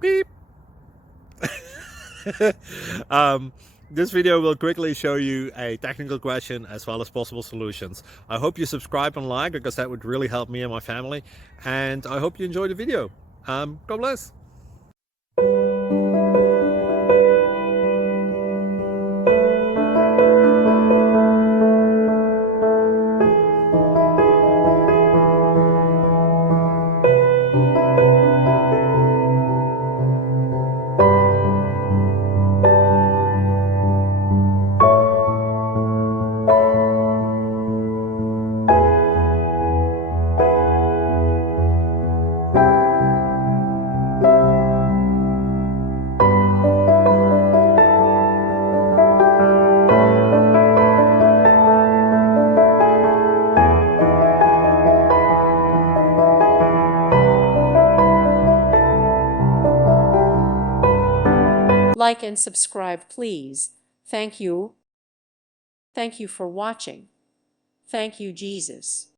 Beep. um, this video will quickly show you a technical question as well as possible solutions. I hope you subscribe and like, because that would really help me and my family. And I hope you enjoy the video. God bless. Like and subscribe, please. Thank you. Thank you for watching. Thank you, Jesus.